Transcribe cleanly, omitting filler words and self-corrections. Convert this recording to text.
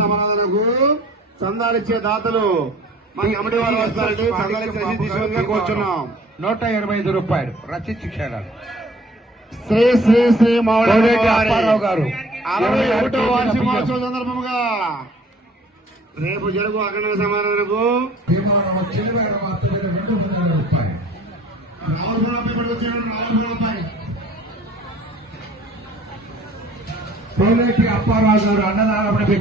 సమాధానకు చందాలిచ్చే దాతలు మనకి అమ్మడి వారు వస్తారండి. చందాలిచ్చేసి తీసుకుని కూర్చున్నాం. 125 రూపాయలు రచిత్ క్షేత్రాలు శ్రీ శ్రీ శ్రీ అప్పారావు గారు 61వ వార్షికోత్సవం సందర్భంగా రేపు జరుగు అఖండ సమాధానకు అప్పారావు గారు అన్నదానం పెట్టారు.